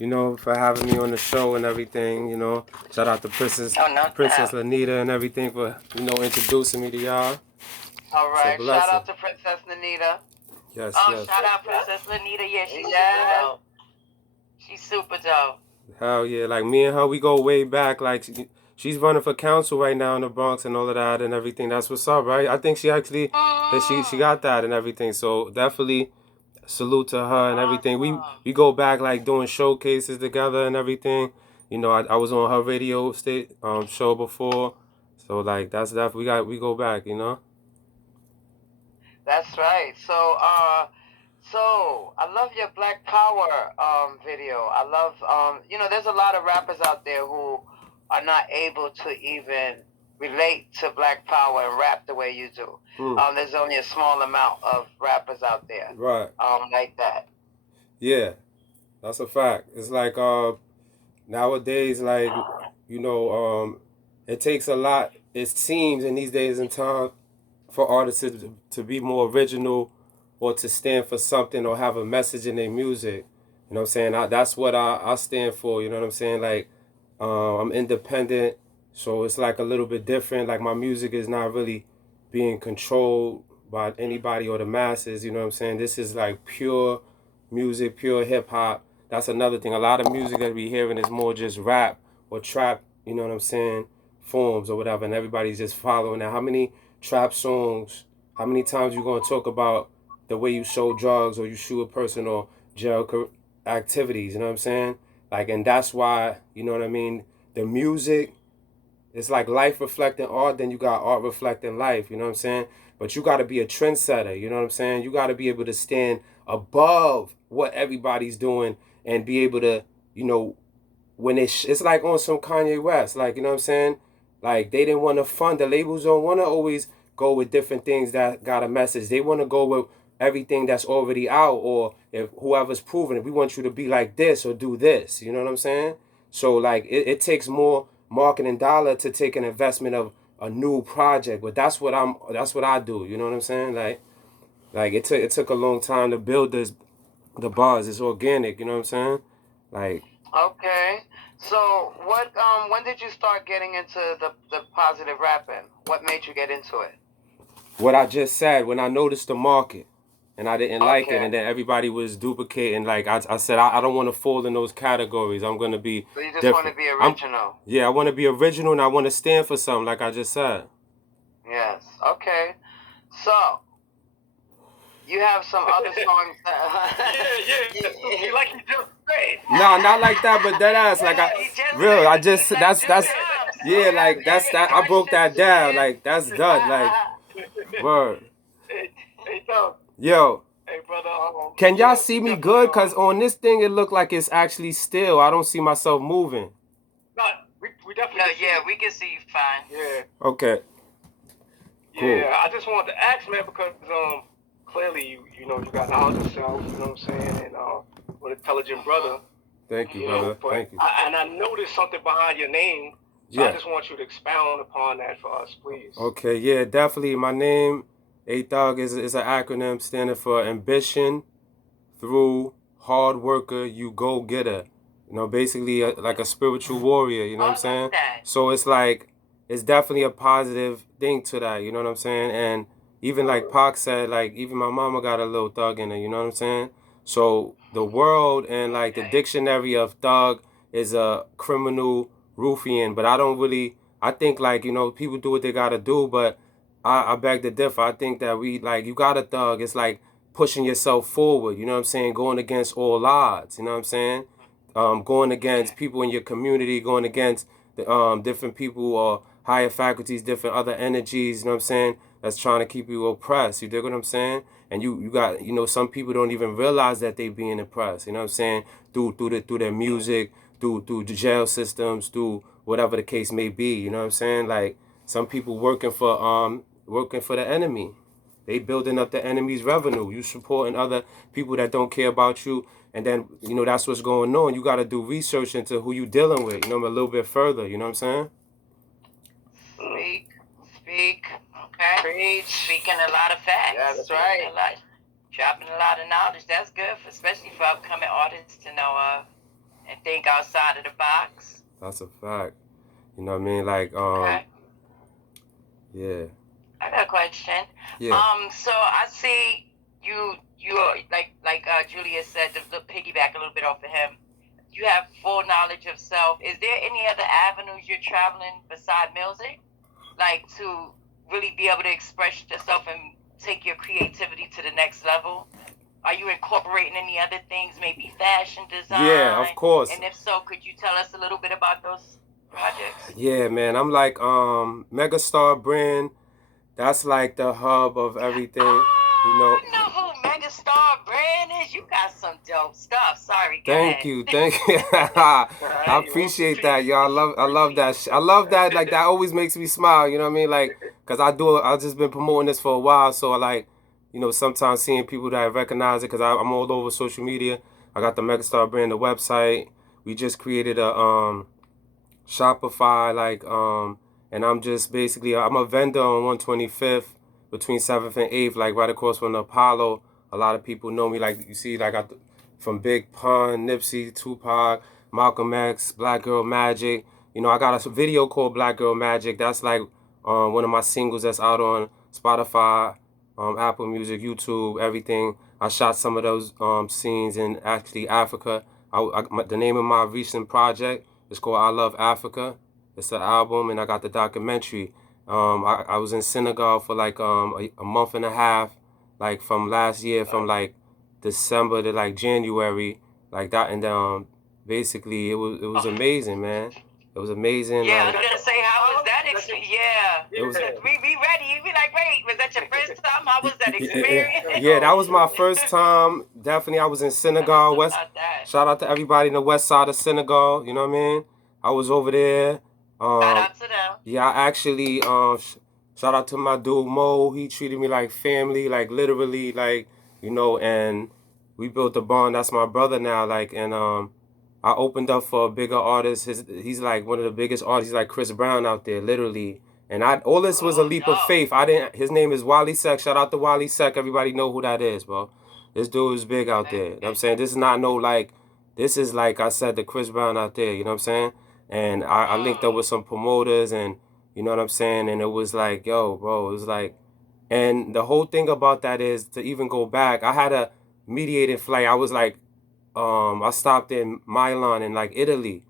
for having me on the show and everything. Shout out to Princess Lanita and everything for introducing me to y'all. All right, shout out to Princess Lanita. Yes, yes. Shout out Princess Lanita. Yeah, she's super dope. She's super dope. Hell yeah, like me and her, we go way back. Like she's running for council right now in the Bronx and all of that and everything. That's what's up, right? I think she actually that she got that and everything. So definitely salute to her and everything. We go back like doing showcases together and everything. I was on her radio show before, so like that's definitely we go back. That's right. So I love your Black Power video. I love there's a lot of rappers out there who are not able to even relate to Black Power and rap the way you do. There's only a small amount of rappers out there. Right. Like that. Yeah, that's a fact. It's like nowadays, like it takes a lot. It seems in these days and time for artists to be more original or to stand for something or have a message in their music. You know what I'm saying? That's what I stand for. You know what I'm saying? Like, I'm independent, so it's like a little bit different. Like, my music is not really being controlled by anybody or the masses. You know what I'm saying? This is like pure music, pure hip hop. That's another thing. A lot of music that we hearing is more just rap or trap. You know what I'm saying? Forms or whatever, and everybody's just following that. How many trap songs? How many times you gonna talk about the way you show drugs or you shoot a person or jail activities? You know what I'm saying? Like, and that's why, you know what I mean? The music, it's like life reflecting art, then you got art reflecting life, you know what I'm saying? But you got to be a trendsetter, you know what I'm saying? You got to be able to stand above what everybody's doing and be able to, when it's like on some Kanye West, like, you know what I'm saying? Like, they didn't want to fund, the labels don't want to always go with different things that got a message. They want to go with everything that's already out, or if whoever's proven it, we want you to be like this or do this, you know what I'm saying? So, like, it takes more marketing dollar to take an investment of a new project, but that's what I do, you know what I'm saying? Like it took a long time to build the buzz. It's organic, you know what I'm saying? Like, okay. So when did you start getting into the positive rapping? What made you get into it? What I just said, when I noticed the market and I didn't like it, and then everybody was duplicating, like I said, I don't want to fall in those categories. I'm going to be So you just want to be original? I want to be original and I want to stand for something, like I just said. Yes. Okay. So you have some other songs that... yeah. Like you just said. No, not like that, but that ass, like I broke that down, like that's done, like word. Hey, yo. Hey, brother. Can y'all see me good? Cause on this thing it look like it's actually still. I don't see myself moving. No, we definitely. No, yeah, we can see you fine. Yeah. Okay. Cool. Yeah, I just wanted to ask, man, because clearly you got knowledge of yourself, you know what I'm saying, and an intelligent brother. Thank you, brother. Thank you. I noticed something behind your name. So I just want you to expound upon that for us, please. Okay, yeah, definitely. My name, AThug, is an acronym standing for ambition through hard worker, you go getter. Basically like a spiritual warrior, you know what I'm saying? So it's like, it's definitely a positive thing to that, you know what I'm saying? And even like Pac said, like, even my mama got a little thug in her, you know what I'm saying? So the world and like the dictionary of thug is a criminal ruffian, but I think like, people do what they gotta do, but I beg to differ. I think that you got a thug, it's like pushing yourself forward, you know what I'm saying? Going against all odds, you know what I'm saying? Going against people in your community, going against the, different people or higher faculties, different other energies, you know what I'm saying? That's trying to keep you oppressed, you dig what I'm saying? And you got, some people don't even realize that they being oppressed, you know what I'm saying? Through their music, through the jail systems, through whatever the case may be, you know what I'm saying? Like, some people working for the enemy. They building up the enemy's revenue. You supporting other people that don't care about you. And then, that's what's going on. You got to do research into who you dealing with, a little bit further. You know what I'm saying? Speak. Okay. Preach. Speaking a lot of facts. Yeah, that's right. Dropping a lot of knowledge. That's good, especially for upcoming artists to know and think outside of the box. That's a fact. You know what I mean? Like, Okay. yeah. I got a question. Yeah. So I see you like Julius said, to piggyback a little bit off of him. You have full knowledge of self. Is there any other avenues you're traveling beside music, like to really be able to express yourself and take your creativity to the next level? Are you incorporating any other things, maybe fashion design? Yeah, of course. And if so, could you tell us a little bit about those projects? Yeah, man. I'm like Megastar brand. That's like the hub of everything. You know. I know who Megastar brand is. You got some dope stuff. Sorry, go Thank ahead. you. I appreciate that, y'all. I love that. I love that. Like that always makes me smile. You know what I mean? Like, cause I've just been promoting this for a while. So I like, you know, sometimes seeing people that recognize it, cause I'm all over social media. I got the Megastar brand, the website. We just created a Shopify, like, and I'm just basically, I'm a vendor on 125th between 7th and 8th, like right across from the Apollo. A lot of people know me, like you see, like from Big Pun, Nipsey, Tupac, Malcolm X, Black Girl Magic. You know, I got a video called Black Girl Magic. That's like one of my singles that's out on Spotify, Apple Music, YouTube, everything. I shot some of those scenes in actually Africa. The name of my recent project, it's called I Love Africa. It's an album, and I got the documentary. I was in Senegal for like a month and a half, like from last year, from like December to like January, like that, and basically it was amazing, man. It was amazing. Yeah, I was gonna say, how was that experience? Yeah, It was. We ready. We like, wait, was that your first time? How was that experience? Yeah, that was my first time. Definitely, I was in Senegal. Shout out to everybody in the west side of Senegal. You know what I mean? I was over there. Shout out to them. Yeah, I actually shout out to my dude Mo. He treated me like family, like literally, like, you know, and we built a bond. That's my brother now, like, and I opened up for a bigger artist. He's like one of the biggest artists. He's like Chris Brown out there, literally. And all this was a leap of faith. His name is Wally Sek. Shout out to Wally Sek. Everybody know who that is, bro. This dude is big out there. You know what I'm saying? This is not no like, this is like I said, the Chris Brown out there. You know what I'm saying? And I linked up with some promoters, and you know what I'm saying? And it was like, yo, bro, it was like, and the whole thing about that is to even go back, I had a mediated flight. I was like, I stopped in Milan in like Italy,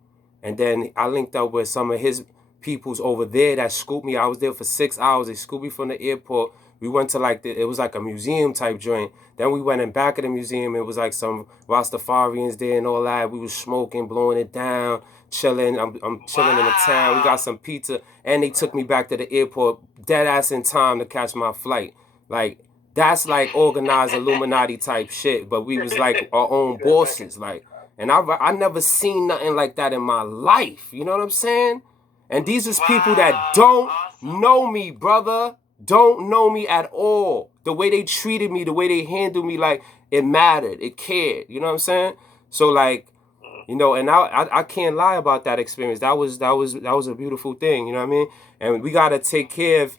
and then I linked up with some of his peoples over there that scooped me. I was there for 6 hours. They scooped me from the airport. We went to like it was like a museum type joint. Then we went in back of the museum. It was like some Rastafarians there and all that. We was smoking, blowing it down, chilling. I'm chilling in the town. We got some pizza, and they took me back to the airport, dead ass in time to catch my flight. Like, that's like organized Illuminati type shit, but we was like our own bosses, like, and I never seen nothing like that in my life. You know what I'm saying? And these is people that don't know me, brother. Don't know me at all. The way they treated me, the way they handled me, like it mattered, it cared. You know what I'm saying? So like, you know, and I can't lie about that experience. That was a beautiful thing. You know what I mean? And we gotta take care of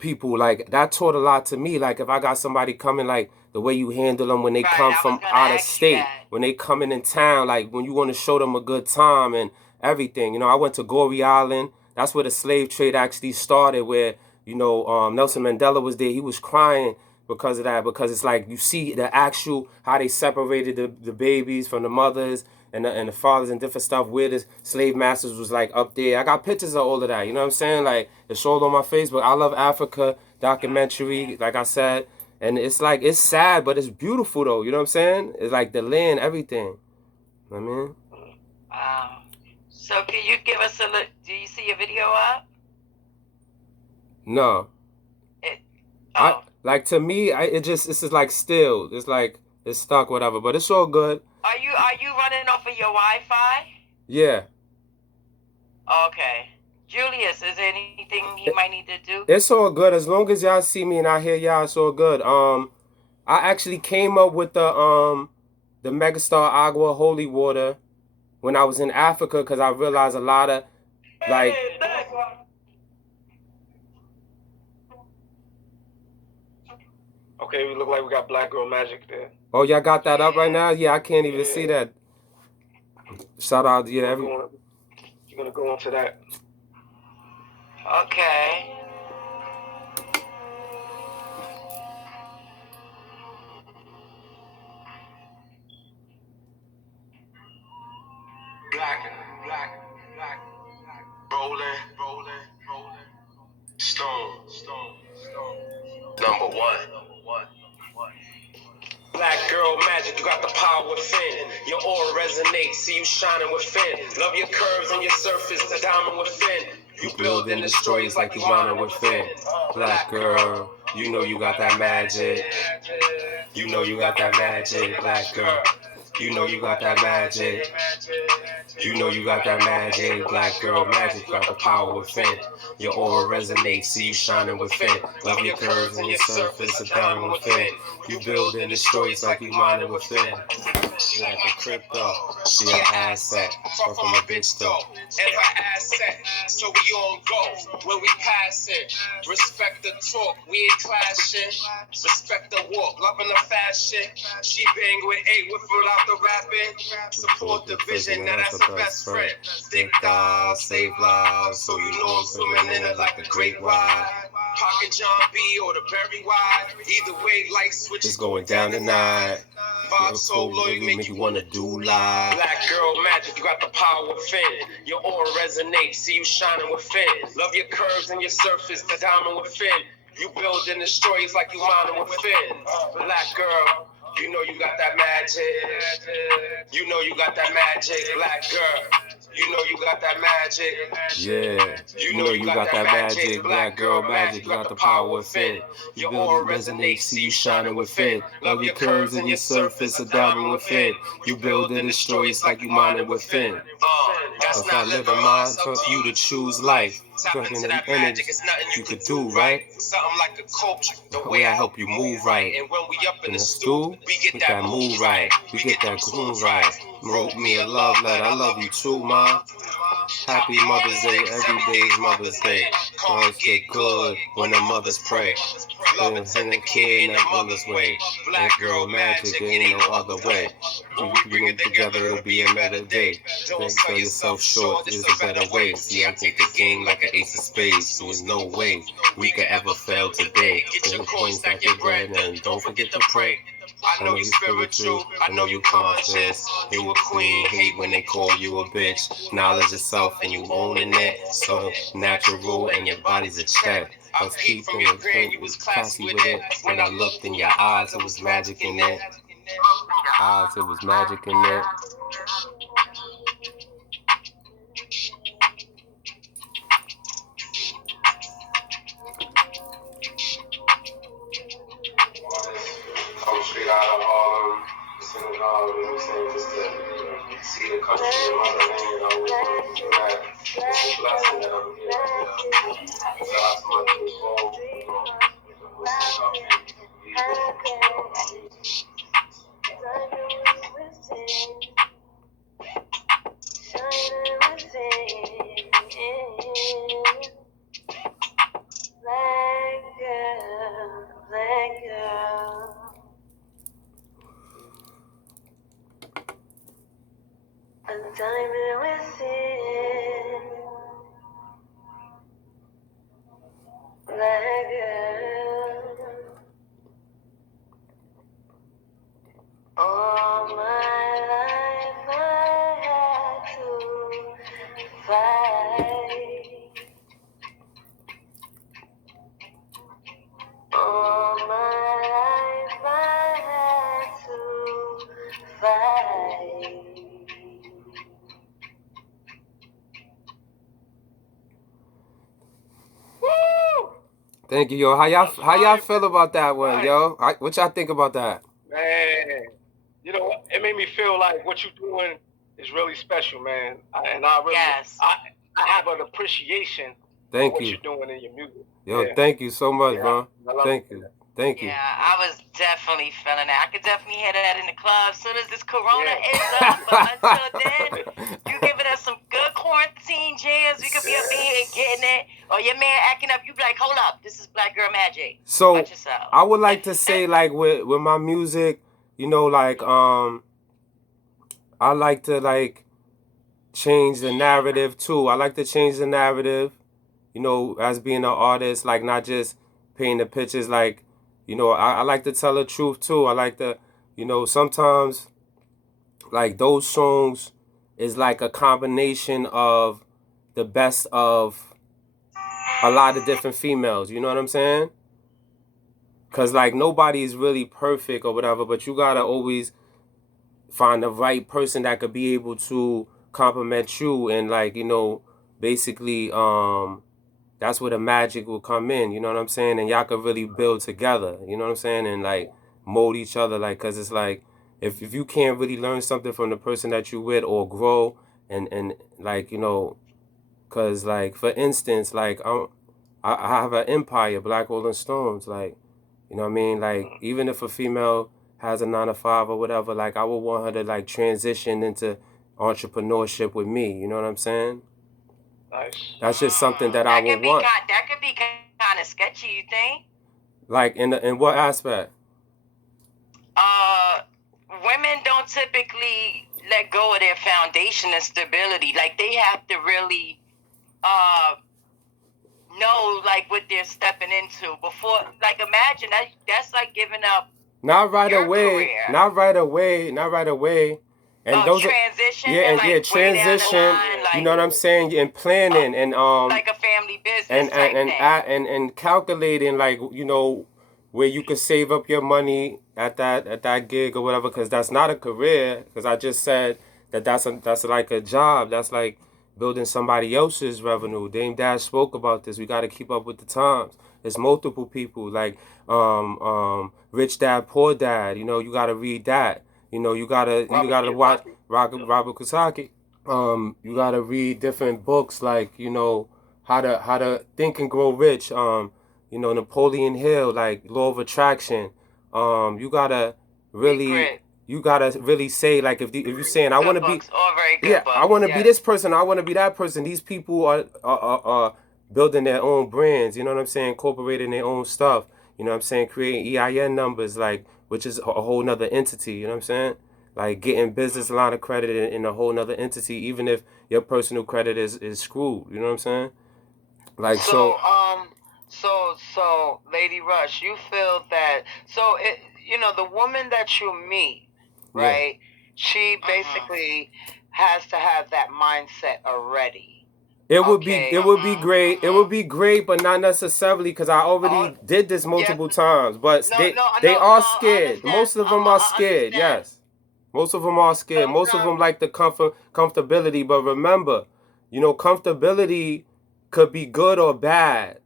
people. Like that taught a lot to me. Like if I got somebody coming, like the way you handle them when they come from out of state, when they coming in town, like when you want to show them a good time and everything. You know, I went to Goree Island. That's where the slave trade actually started, where, you know, Nelson Mandela was there. He was crying because of that, because it's like you see the actual, how they separated the babies from the mothers and the fathers and different stuff, where the slave masters was like up there. I got pictures of all of that, you know what I'm saying? Like, it's all on my Facebook. I Love Africa documentary, like I said. And it's like, it's sad, but it's beautiful though, you know what I'm saying? It's like the land, everything. You know what I mean? Wow. So can you give us a look? Do you see your video up? No. Like to me, this is like still. It's like it's stuck, whatever. But it's all good. Are you running off of your Wi-Fi? Yeah. Okay. Julius, is there anything you might need to do? It's all good as long as y'all see me and I hear y'all. It's all good. I actually came up with the Megastar Agua Holy Water when I was in Africa, because I realized a lot of like. Okay, we look like we got Black Girl Magic there. Oh, y'all got that up right now? Yeah, I can't even see that. Shout out, yeah. You're gonna go into that. Okay. Black. Rolling. Stone. Number one. Black girl magic, you got the power within. Your aura resonates, see you shining within. Love your curves and your surface, the diamond within. You build and destroy, it's like you mind within. Black girl, you know you got that magic. You know you got that magic, black girl. You know you got that magic. You know you got that magic, black girl magic. You got the power within. Your aura resonates, see you shining within. Love your curves and your surface, the diamond within. You build and destroy, it's like you mind within. She like a crypto, she an asset. Far from a bitch though. And her asset, so we all go when we pass it. Respect the talk, we ain't clashing. Respect the walk, loving the fashion. She bang with 8 without the rapping. Support the vision, now that's her best friend. Stick dials, save lives, so you know I'm swimming in it like a great wide. Pocket John B or the Berry Wide. Either way, light switch It's going down tonight. Vibe so low, you make you wanna do live. Black girl magic, you got the power within. Your aura resonates, see you shining within. Love your curves and your surface, the diamond within. You build and destroy, it's like you mining within. Black girl, you know you got that magic. You know you got that magic, black girl. You know you got that magic. Yeah, you know you got that magic, black girl magic. You got the power within. Your aura resonates, see you shining within. Love your curves and your surface, a diamond within. You build and destroy, it's like you mining within. That's not living mine, it's up to you to choose life. Tap into that magic, it's nothing you could do, right? Something like a coach, the way I help you move right. And when we up in the stool, we get that move right. We get that groove right. Wrote me a love letter, I love you too, ma. Happy Mother's Day, every day is Mother's Day. Cars get good when the mothers pray. Love and send the kid in the mother's way. Black girl magic, it ain't no other way. When we bring it together, it'll be a better day. Don't sell yourself short, there's a better way. See, I take the game like an ace of spades. There's no way we could ever fail today. Get your coin, stack your bread, and don't forget to pray. I know you spiritual, I know you conscious. You a queen, hate when they call you a bitch. Knowledge yourself and you owning it. So natural and your body's a check. I was peeped from your grand, you was classy with it. When I looked in your eyes, it was magic in it. Eyes, it was magic in it. Come straight out of Harlem, Senegal, you know what I'm saying? Just to see the country in motherland, I always wanted to do that. It's a blessing that I'm here right now. Shout out to my dude, Bo, you know, what's up, Black girl. A diamond within. Black girl. All my life I had to fight. All my life I had to fight. Thank you, yo. How y'all feel about that one, yo? What y'all think about that? Man, you know, it made me feel like what you're doing is really special, man. I have an appreciation Thank for what you. you're doing in your music. Yo, Yeah. thank you so much, Yeah, bro. I love Thank it. you. Thank you. Yeah, I was definitely feeling that. I could definitely hear that in the club. As soon as this corona Yeah. is up, but until then, you giving us some good quarantine jams. We could be up in here and getting it. Or your man acting up, you be like, hold up, this is Black Girl Magic. So Watch yourself. I would like to say, like, with my music, you know, like I like to, like, change the narrative too. I like to change the narrative, you know, as being an artist, like not just painting the pictures. Like, you know, I like to tell the truth too. I like to, you know, sometimes like those songs is like a combination of the best of a lot of different females. You know what I'm saying? Cause like nobody's really perfect or whatever, but you gotta always find the right person that could be able to compliment you and like, you know, basically that's where the magic will come in, you know what I'm saying? And y'all could really build together, you know what I'm saying? And like mold each other, like, cause it's like if you can't really learn something from the person that you with or grow and like, you know, cause like for instance, like I have an empire, Blackrollingstones, like, you know what I mean? Like, even if a female has a 9 to 5 or whatever, like, I would want her to, like, transition into entrepreneurship with me. You know what I'm saying? Nice. That's just something that I would want. That could be kind of sketchy, you think? Like, in what aspect? Women don't typically let go of their foundation and stability. Like, they have to really, know like what they're stepping into before. Like, imagine that's like giving up. Not right your away. career. Not right away. Not right away. And those transition. yeah, and like, yeah, way down the transition. line, like, You know what I'm saying? And planning and like a family business type thing. and calculating, like, you know, where you could save up your money at that gig or whatever, because that's not a career. Because I just said that's like a job. That's like building somebody else's revenue. Dame Dash spoke about this. We got to keep up with the times. There's multiple people like Rich Dad Poor Dad. You know, you got to read that. You know, you gotta watch Robert Kiyosaki. You gotta read different books like, you know, how to think and grow rich. You know, Napoleon Hill, like Law of Attraction. You gotta really say, like, if you're saying I want to be I want to be this person, I want to be that person. These people are building their own brands. You know what I'm saying? Incorporating their own stuff. You know what I'm saying? Creating EIN numbers, like, which is a whole nother entity. You know what I'm saying? Like getting business line of credit in a whole nother entity, even if your personal credit is screwed. You know what I'm saying? Like so Lady Rush, you feel that you know, the woman that you meet, right? Yeah. She basically has to have that mindset already. It would be great. It would be great, but not necessarily, because I already did this multiple times. But they are scared. Most of them are scared. Yes, most of them are scared. Most of them like the comfortability. But remember, you know, comfortability could be good or bad.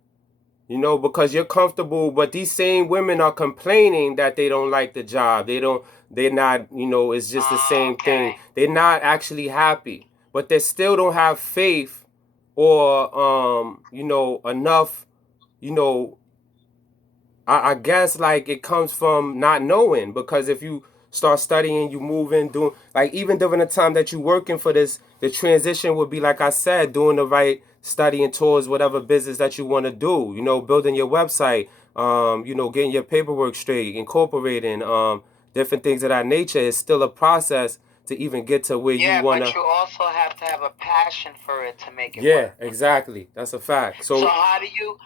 You know, because you're comfortable, but these same women are complaining that they don't like the job. They're not, you know, it's just the same thing. They're not actually happy, but they still don't have faith or you know, enough, you know, I guess like it comes from not knowing, because if you start studying, you moving, doing, like, even during the time that you working for this, the transition would be, like I said, doing the right studying towards whatever business that you want to do, you know, building your website, you know, getting your paperwork straight, incorporating different things of that nature. Is still a process to even get to where you want to. Yeah, but you also have to have a passion for it to make it work. Yeah, exactly. That's a fact. So how do you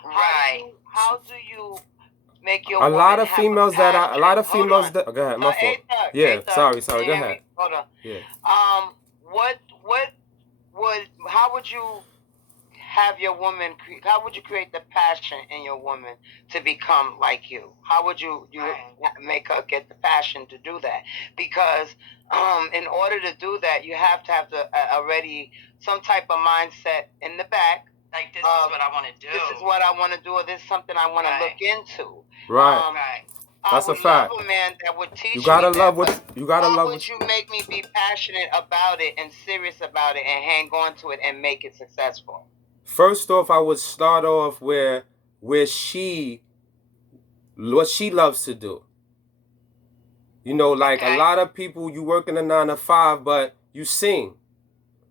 make your a lot of have females a that a lot of females that go ahead, my fault. Yeah, AThug, sorry, go ahead. Hold on. Yeah. How would you have your woman? How would you create the passion in your woman to become like you? How would you make her get the passion to do that? Because in order to do that, you have to have already some type of mindset in the back. Like, this is what I want to do. This is what I want to do, or this is something I want to look into. Right. That's a fact. Love a man that would teach you gotta me love that, what you gotta love. How would you make me be passionate about it and serious about it and hang on to it and make it successful? First off, I would start off where what she loves to do. You know, like a lot of people, you work in a 9 to 5, but you sing,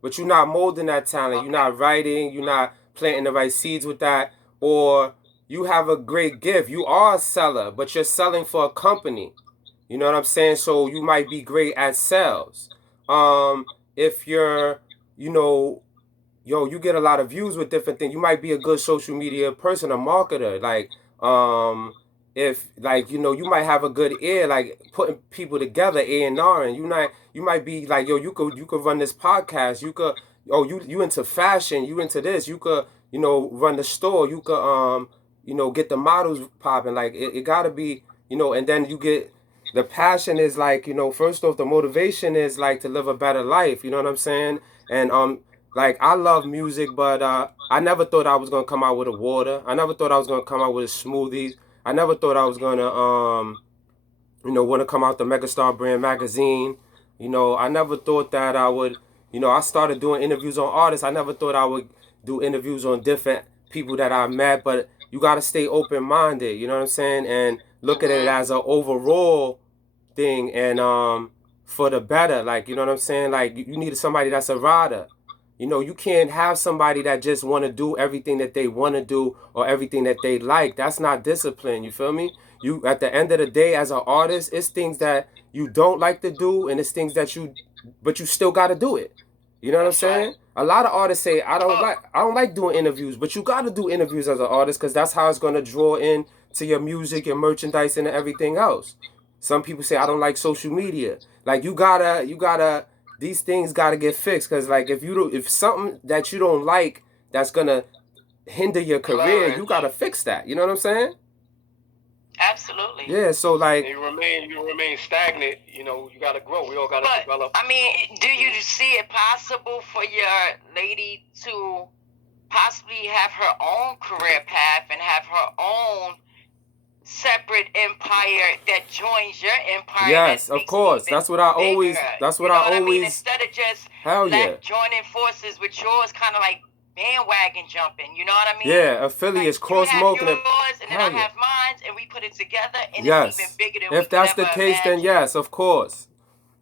but you're not molding that talent. You're not writing. You're not planting the right seeds with that. Or you have a great gift. You are a seller, but you're selling for a company. You know what I'm saying? So you might be great at sales. If you're you know, you get a lot of views with different things. You might be a good social media person, a marketer. Like, if like you might have a good ear, like putting people together, A&R, and you might be like, you could run this podcast. You could, you into fashion, you into this. You could, run the store. You could, get the models popping. Like it gotta be, and then you get. The passion is like, first off, the motivation is like to live a better life. You know what I'm saying? And like I love music, but I never thought I was gonna come out with a water. I never thought I was gonna come out with a smoothies. I never thought I was gonna want to come out the Megastar Brand magazine. I never thought that I would. I started doing interviews on artists. I never thought I would do interviews on different people that I met, but you gotta stay open minded. You know what I'm saying? And look at it as an overall thing, and for the better. Like, you know what I'm saying? Like, you need somebody that's a rider. You can't have somebody that just want to do everything that they want to do or everything that they like. That's not discipline. You feel me? You, at the end of the day, as an artist, it's things that you don't like to do, and it's things but you still got to do it. You know what I'm saying? A lot of artists say I don't like doing interviews, but you got to do interviews as an artist because that's how it's gonna draw in to your music, your merchandise, and everything else. Some people say I don't like social media. Like you gotta these things gotta get fixed because like if something that you don't like that's gonna hinder your career, you gotta fix that. You know what I'm saying? Absolutely. Yeah. So like You remain stagnant. You gotta grow. We all gotta develop. I mean, do you see it possible for your lady to possibly have her own career path and have her own separate empire that joins your empire? yes, of course. That's what I always. bigger? That's what You know I what I mean? always. Instead of just Hell yeah. joining forces with yours, kind of like bandwagon jumping. You know what I mean? Yeah, affiliates, cross marketing. You have yours, and then Hell I yeah. have mine, and we put it together, and Yes. it's even bigger than we If that's could the ever case, then imagine. yes, of course.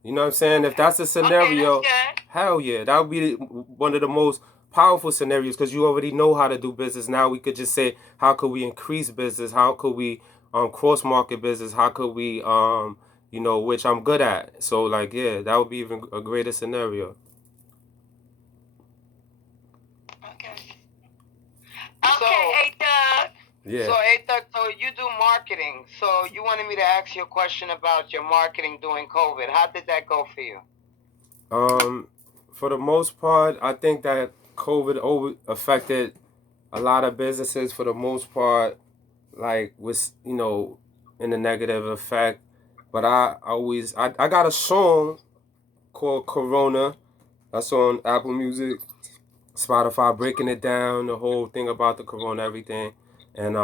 You know what I'm saying? If that's a scenario, Okay, that's good. hell yeah, that would be one of the most powerful scenarios because you already know how to do business. Now we could just say, how could we increase business? How could we cross market business? How could we which I'm good at. So like yeah, that would be even a greater scenario. Okay. So- Okay, AThug. Yeah. So, AThug, so you do marketing. So you wanted me to ask you a question about your marketing during COVID. How did that go for you? For the most part, I think that COVID affected a lot of businesses for the most part, like with in a negative effect. But I got a song called Corona. That's on Apple Music, Spotify, breaking it down, the whole thing about the corona, everything. And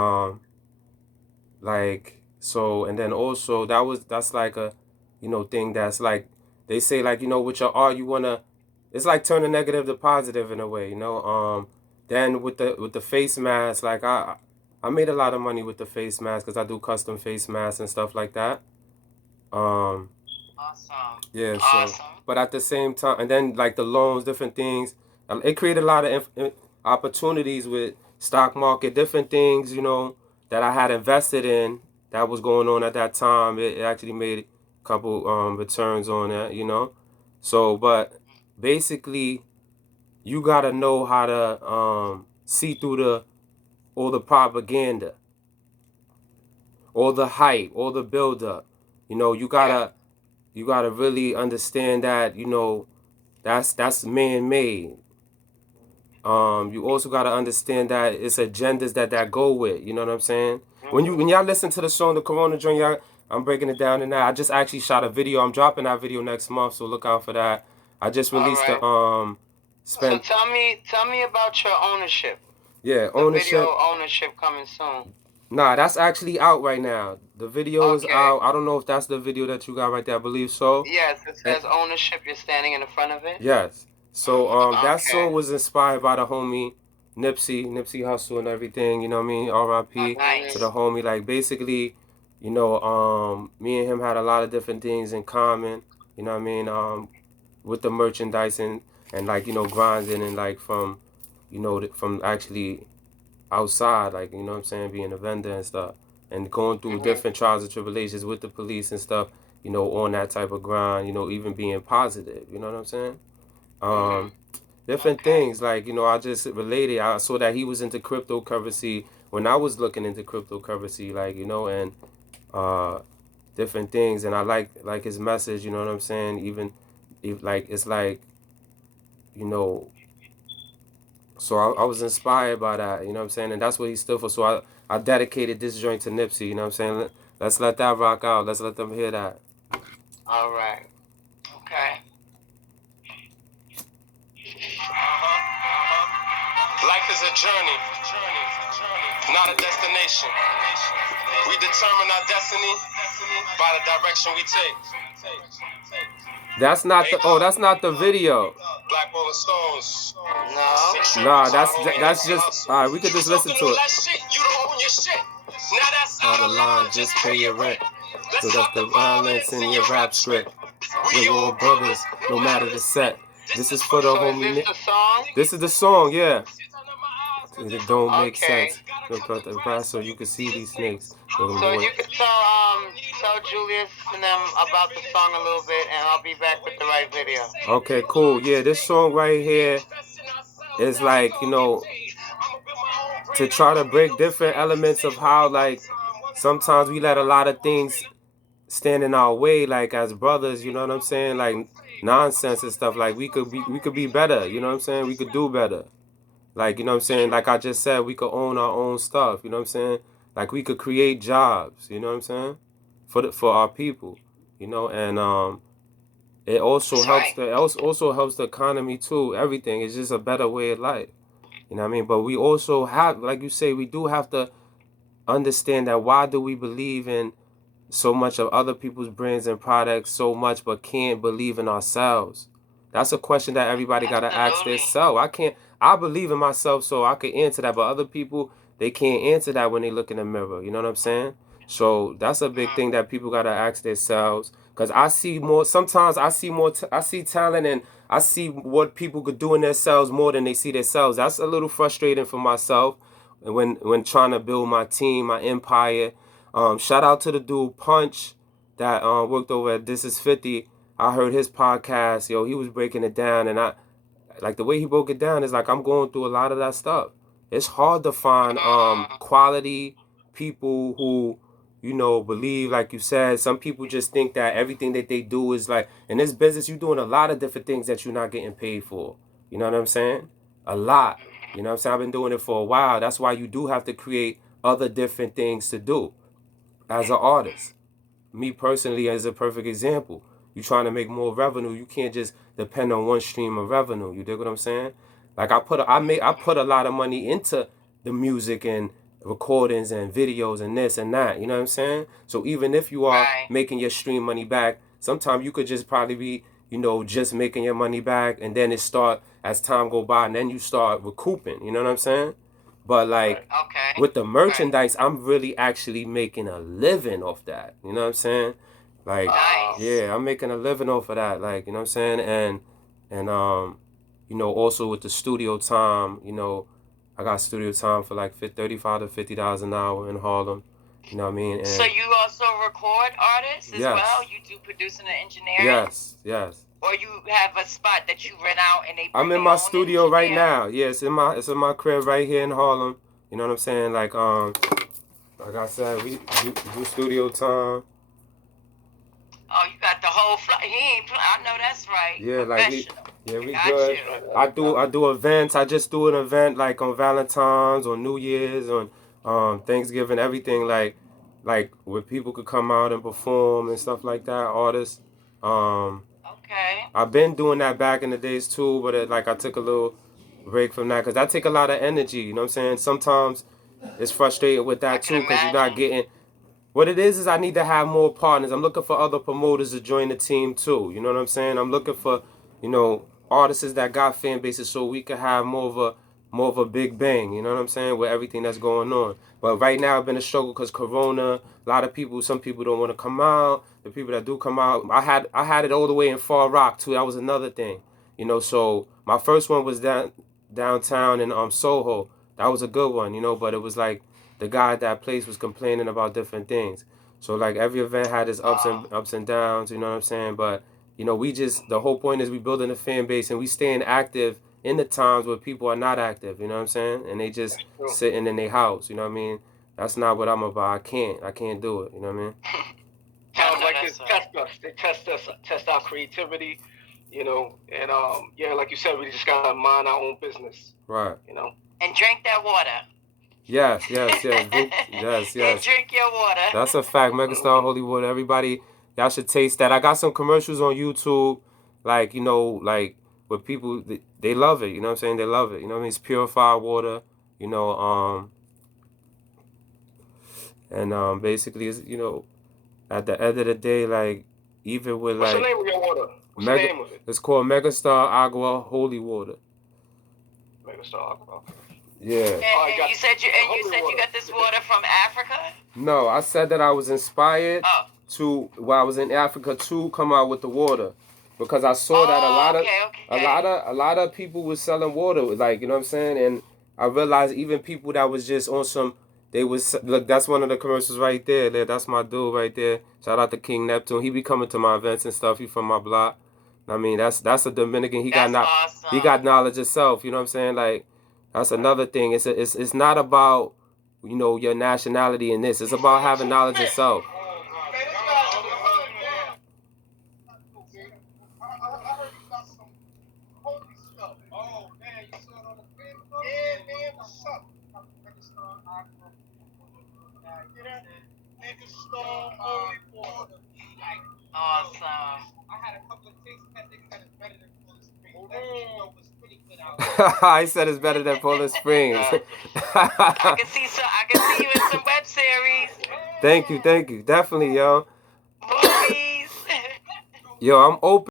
like so and then also that's like a thing that's like they say like with your art you wanna it's like turn the negative to positive in a way. Then with the face mask, like I made a lot of money with the face mask because I do custom face masks and stuff like that. um Awesome. yeah, so Awesome. but at the same time, and then like the loans, different things, it created a lot of opportunities with stock market, different things, that I had invested in that was going on at that time. It actually made a couple returns on that. So, but basically, you gotta know how to see through all the propaganda, all the hype, all the build up. You gotta really understand that that's man made. You also gotta understand that it's agendas that go with. You know what I'm saying? When y'all listen to the song The Corona Joint, I'm breaking it down in that. I just actually shot a video. I'm dropping that video next month, so look out for that. I just released Alright. the So tell me about your ownership. yeah, The ownership. video ownership coming soon. Nah, that's actually out right now. The video is Okay. out. I don't know if that's the video that you got right there. I believe so. Yes, it says ownership. You're standing in the front of it. Yes. So that Okay. song was inspired by the homie Nipsey Hussle and everything, you know what I mean? R.I.P. Nice. to the homie. Like basically, me and him had a lot of different things in common, you know what I mean? With the merchandising and like, grinding and like from from actually outside, like, you know what I'm saying, being a vendor and stuff. And going through different trials and tribulations with the police and stuff, on that type of grind, even being positive, you know what I'm saying? different things. Like, you know, I just related. I saw that he was into cryptocurrency when I was looking into cryptocurrency, like, you know, and different things. And I like his message. You know what I'm saying? Even if, like, it's like, you know. So I was inspired by that. You know what I'm saying? And that's what he stood for. So I dedicated this joint to Nipsey. You know what I'm saying? Let's let that rock out. Let's let them hear that. All right. Okay. Life is a journey, not a destination. We determine our destiny by the direction we take. That's not the. Oh, that's not the video. Blackrolingstones. No. Nah, that's just. All right, we could just listen to it. You don't own your shit. Now that's Out of line, just pay your rent. So that's the violence in your rap script. We're all brothers, no matter the set. This is for the So is homie. this the song? This is the song, yeah. It don't make Okay. sense. Don't cut the grass so you can see these snakes. So you could tell Julius and them about the song a little bit, and I'll be back with the right video. Okay, cool. Yeah, this song right here is like, you know, to try to break different elements of how, like, sometimes we let a lot of things stand in our way, like as brothers, you know what I'm saying? Like nonsense and stuff. Like we could be better, you know what I'm saying? We could do better. Like, you know what I'm saying? Like I just said, we could own our own stuff, you know what I'm saying? Like we could create jobs, you know what I'm saying? For our people, you know, and it also helps also helps the economy too. Everything. It's just a better way of life. You know what I mean? But we also have, like you say, we do have to understand that why do we believe in so much of other people's brands and products so much but can't believe in ourselves? That's a question that everybody gotta ask themselves. I believe in myself so I can answer that, but other people, they can't answer that when they look in the mirror. You know what I'm saying? So that's a big thing that people gotta ask themselves. Cause I see more. Sometimes I see more. I see talent and I see what people could do in themselves more than they see themselves. That's a little frustrating for myself when trying to build my team, my empire. Shout out to the dude Punch that worked over at This Is 50. I heard his podcast. Yo, he was breaking it down, and I like the way he broke it down. Is like I'm going through a lot of that stuff. It's hard to find quality people who, you know, believe, like you said. Some people just think that everything that they do is like, in this business, you're doing a lot of different things that you're not getting paid for. You know what I'm saying? A lot. You know what I'm saying? I've been doing it for a while. That's why you do have to create other different things to do as an artist. Me personally, as a perfect example, you trying to make more revenue, you can't just depend on one stream of revenue. You dig what I'm saying? Like I put a lot of money into the music and recordings and videos and this and that. You know what I'm saying? So even if you are making your stream money back, sometimes you could just probably be, you know, just making your money back, and then it start as time go by, and then you start recouping. You know what I'm saying? But like with the merchandise, I'm really actually making a living off that. You know what I'm saying? Like, yeah, I'm making a living off of that. Like, you know what I'm saying? And you know, also with the studio time, you know, I got studio time for like $35 to $50 an hour in Harlem. You know what I mean? And so you also record artists as well? You do producing and engineering? Yes. Or you have a spot that you rent out and they bring I'm in my studio right now. Yeah, it's in my crib right here in Harlem. You know what I'm saying? Like I said, we do studio time. Oh, you got the whole I know that's right. Yeah, like we good. I do events. I just do an event like on Valentine's, on New Year's, on Thanksgiving, everything like where people could come out and perform and stuff like that. Artists. I've been doing that back in the days too, but like I took a little break from that because that take a lot of energy. You know what I'm saying? Sometimes it's frustrating with that too because you're not getting. What it is I need to have more partners. I'm looking for other promoters to join the team too. You know what I'm saying? I'm looking for, you know, artists that got fan bases so we can have more of a big bang. You know what I'm saying? With everything that's going on. But right now it's been a struggle because Corona. A lot of people, some people don't want to come out. The people that do come out, I had it all the way in Far Rock too. That was another thing. You know, so my first one was downtown in Soho. That was a good one. You know, but it was like the guy at that place was complaining about different things. So like every event had its ups and downs, you know what I'm saying? But you know, the whole point is we building a fan base and we staying active in the times where people are not active, you know what I'm saying? And they just sitting in their house, you know what I mean? That's not what I'm about. I can't do it, you know what I mean? Like they test us. They test our creativity, you know, and yeah, like you said, we just gotta mind our own business. Right. You know. And drink that water. Yes. Yes. And drink your water. That's a fact. Megastar Holy Water. Everybody, y'all should taste that. I got some commercials on YouTube, like, you know, like where people they love it. You know what I'm saying? They love it. You know what I mean? It's purified water. You know, and basically, it's, you know, at the end of the day, like even with What's like the name of your water? What's the name of it? It's called Megastar Agua Holy Water. Megastar Agua. Yeah. And you said you got this water from Africa? No, I said that I was inspired to while I was in Africa to come out with the water, because I saw that a lot of people were selling water, like, you know what I'm saying, and I realized even people that was just on some, they was, look, that's one of the commercials right there. That's my dude right there. Shout out to King Neptune. He be coming to my events and stuff. He from my block. I mean, that's a Dominican. He got knowledge himself. You know what I'm saying? Like, that's another thing. It's not about, you know, your nationality in this. It's about having knowledge yourself. Awesome. I said it's better than Poland Springs. I can see you in some web series. Thank you. Definitely, yo. Movies. Yo, I'm open.